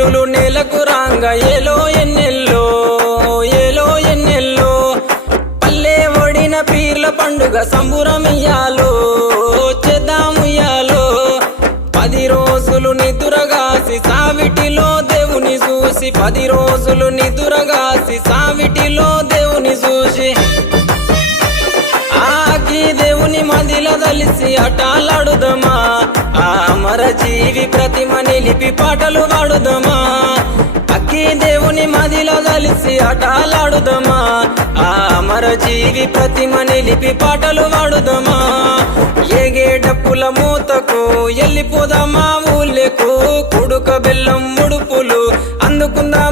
పీరులు నేలకు రాంగ ఏలో ఎన్నెల్లో ఏలో ఎన్నెల్లో పల్లె ఒడిన పీర్ల పండుగ సంబురమియ్యాలో చేద్దాముయ్యాలో 10 రోజులు నిదురగాసి సావిటిలో దేవుని చూసి 10 రోజులు నిదురగాసి సావిటిలో దేవుని చూసి ఆకి దేవుని మదిల దలిసి అటాలాడుదమా ఆ అమర జీవి ప్రతిమ నిలిపి పాటలు పాడుదమా అక్కి దేవుని మదిల దలిసి అటాలాడుదమా ఆ అమర జీవి ప్రతిమ నిలిపి పాటలు పాడుదమా ఏగే డప్పుల మూతకు ఎల్లిపోదామా ఊళ్ళకు కుడుక బెల్లం ముడుపులు అందుకుందామా